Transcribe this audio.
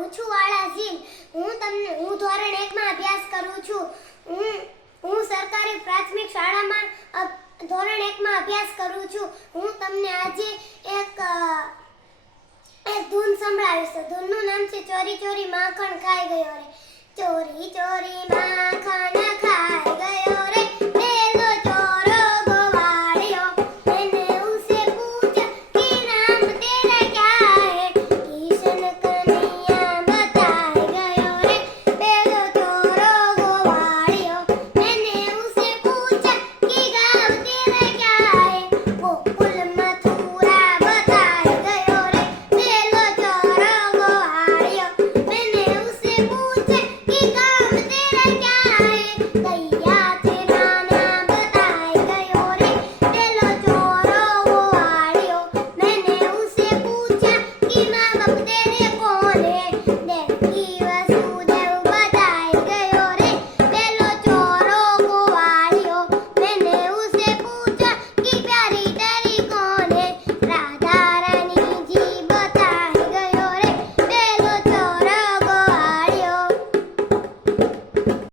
હું છું વાળા હું તમને, હું ધોરણ એકમાં અભ્યાસ કરું છું. હું હું સરકારી પ્રાથમિક શાળામાં ધોરણ ધોરણ એકમાં અભ્યાસ કરું છું. હું તમને આજે એક એક ધૂન સંભળાવીશ. ધૂનનું નામ છે ચોરી ચોરી માખણ ખાઈ ગયો રે. ચોરી ચોરી માખણ